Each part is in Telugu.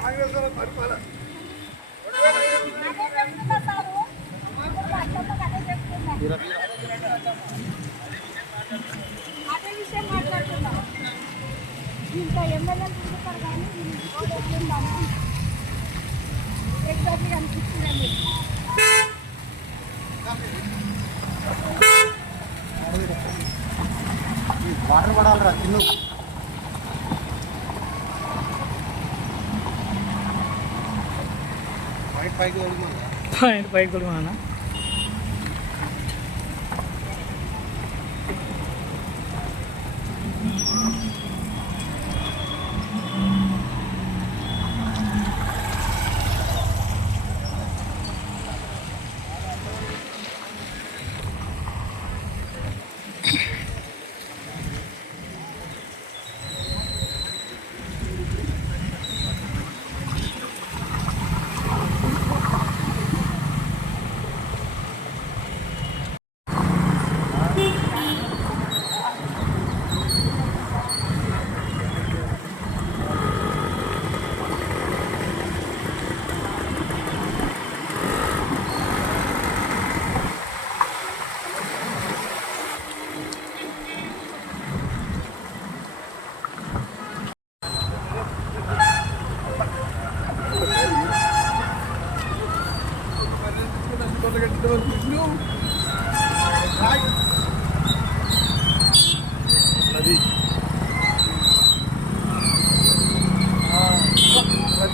కాంగ్రెస్ పరిపాలన అదే విషయం మాట్లాడుతున్నాం. ఇంకా ఎమ్మెల్యేలు తిరుగుతారు కానీ ఎగ్జాక్ట్గా అనిపిస్తుందండి. వాటర్ పడాలరా తిన్ను పైకి కొడుకున్నా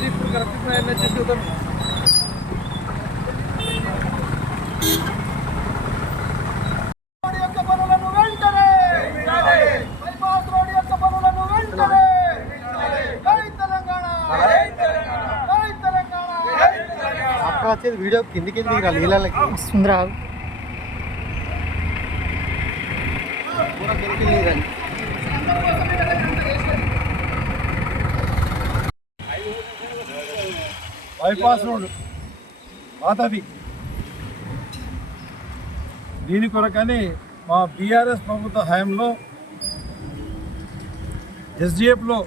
ఇప్పుడు కరెక్ట్ చేసి వచ్చేది వీడియో కిందికి నీళ్ళకి సుందర బైపాస్ రోడ్ పాతది. దీని కొరకని మా బీఆర్ఎస్ ప్రభుత్వ హయాంలో ఎస్డిఎఫ్లో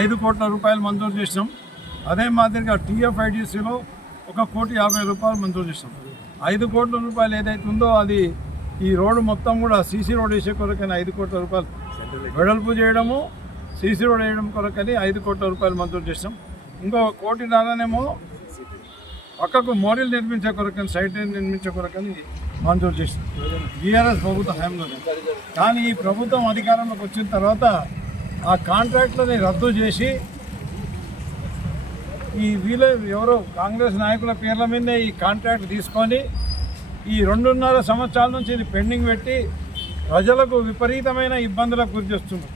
5 కోట్ల రూపాయలు మంజూరు చేసినాం. అదే మాదిరిగా టీఎఫ్ఐడిసిలో 1,50,00,000 మంజూరు చేసినాం. 5 కోట్ల రూపాయలు ఏదైతే ఉందో అది ఈ రోడ్డు మొత్తం కూడా సీసీ రోడ్ వేసే కొరకని 5 కోట్ల రూపాయలు వెడల్పు చేయడము, సీసీ రోడ్ వేయడం కొరకని 5 కోట్ల రూపాయలు మంజూరు చేసినాం. ఇంకో 1 కోటిన్నరనేమో పక్కకు మోరీలు నిర్మించే కొరకని, సైట్ నిర్మించే కొరకని మంజూరు చేసినాం బీఆర్ఎస్ ప్రభుత్వ హయాంలో. కానీ ఈ ప్రభుత్వం అధికారంలోకి వచ్చిన తర్వాత ఆ కాంట్రాక్ట్లని రద్దు చేసి ఈ ఎవరో కాంగ్రెస్ నాయకుల పేర్ల మీదే ఈ కాంట్రాక్ట్ తీసుకొని ఈ 2.5 సంవత్సరాల నుంచి ఇది పెండింగ్ పెట్టి ప్రజలకు విపరీతమైన ఇబ్బందులకు గురి చేస్తున్నారు.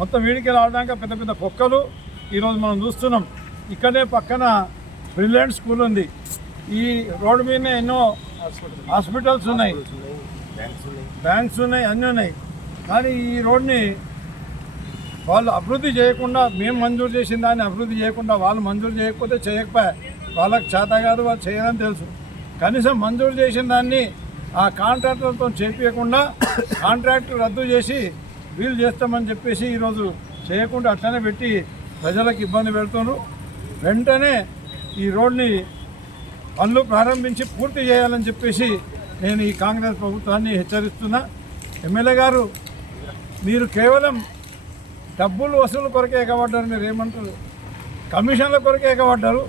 మొత్తం వీడికి రావడానికి పెద్ద పెద్ద కుక్కలు ఈరోజు మనం చూస్తున్నాం. ఇక్కడే పక్కన బ్రిలియంట్ స్కూల్ ఉంది. ఈ రోడ్డు మీదనే ఎన్నో హాస్పిటల్స్ ఉన్నాయి, బ్యాంక్స్ ఉన్నాయి, అన్నీ ఉన్నాయి. కానీ ఈ రోడ్ని వాళ్ళు అభివృద్ధి చేయకుండా, మేము మంజూరు చేసిన దాన్ని అభివృద్ధి చేయకుండా, వాళ్ళు మంజూరు చేయకపోతే చేయకపోయా, వాళ్ళకి చేత కాదు, వాళ్ళు చేయాలని తెలుసు. కనీసం మంజూరు చేసిన దాన్ని ఆ కాంట్రాక్టర్తో చేపించకుండా కాంట్రాక్ట్ రద్దు చేసి వీళ్ళు చేస్తామని చెప్పేసి ఈరోజు చేయకుండా అట్లనే పెట్టి ప్రజలకు ఇబ్బంది పెడుతున్నారు. వెంటనే ఈ రోడ్ని పనులు ప్రారంభించి పూర్తి చేయాలని చెప్పేసి నేను ఈ కాంగ్రెస్ ప్రభుత్వాన్ని హెచ్చరిస్తున్నా. ఎమ్మెల్యే గారు, మీరు కేవలం డబ్బులు వసూలు కొరకే ఎగబడ్డారు. మీరు ఏమంటారు? కమిషన్ల కొరకే ఎగబడ్డారు.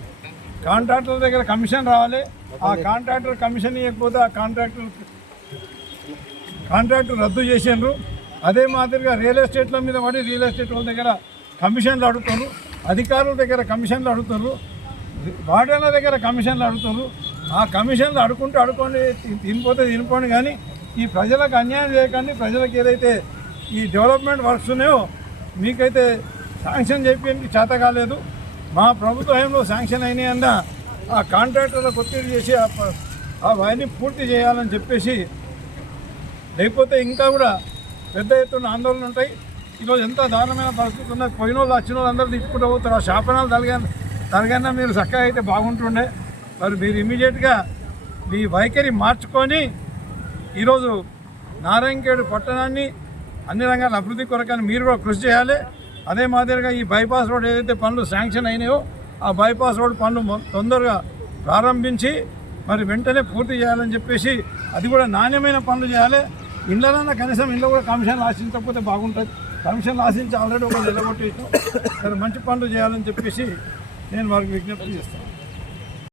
కాంట్రాక్టర్ల దగ్గర కమిషన్ రావాలి. ఆ కాంట్రాక్టర్ కమిషన్ ఇవ్వకపోతే ఆ కాంట్రాక్టర్ రద్దు చేసిండ్రు. అదే మాదిరిగా రియల్ ఎస్టేట్ల మీద పడి రియల్ ఎస్టేట్ వాళ్ళ దగ్గర కమిషన్లు అడుగుతారు, అధికారుల దగ్గర కమిషన్లు అడుగుతారు, వార్డెన్ల దగ్గర కమిషన్లు అడుగుతారు. ఆ కమిషన్లు అడుక్కోండి, తినిపోండి. కానీ ఈ ప్రజలకు అన్యాయం చేయకండి. ప్రజలకు ఏదైతే ఈ డెవలప్మెంట్ వర్క్స్ ఉన్నాయో మీకైతే శాంక్షన్ చేయడానికి చేత కాలేదు. మా ప్రభుత్వంలో శాంక్షన్ అయినాయన్న ఆ కాంట్రాక్టర్లకు ఒత్తిడి చేసి అవన్నీ పూర్తి చేయాలని చెప్పేసి, లేకపోతే ఇంకా కూడా పెద్ద ఎత్తున ఆందోళనలు ఉంటాయి. ఈరోజు ఎంత దారుణమైన పరిస్థితి ఉన్నది. పోయిన వాళ్ళు వచ్చిన వాళ్ళు అందరూ తిప్పుకుంటూ పోతారు. ఆ శాపనాలు తలగన్నా మీరు చక్కగా అయితే బాగుంటుండే. మరి మీరు ఇమీడియట్గా మీ వైఖరి మార్చుకొని ఈరోజు నారాయణఖేడ్ పట్టణాన్ని అన్ని రంగాల అభివృద్ధి కొరకని మీరు కూడా కృషి చేయాలి. అదే మాదిరిగా ఈ బైపాస్ రోడ్ ఏదైతే పనులు శాంక్షన్ అయినాయో ఆ బైపాస్ రోడ్ పనులు తొందరగా ప్రారంభించి మరి వెంటనే పూర్తి చేయాలని చెప్పేసి అది కూడా నాణ్యమైన పనులు చేయాలి. ఇళ్ళనన్నా కనీసం ఇళ్ళు కూడా కమిషన్లు ఆశించకపోతే బాగుంటుంది. కమిషన్లు ఆశించి ఆల్రెడీ ఒక నిలబొట్టేసాం. మంచి పనులు చేయాలని చెప్పేసి నేను వారికి విజ్ఞప్తి చేస్తాను.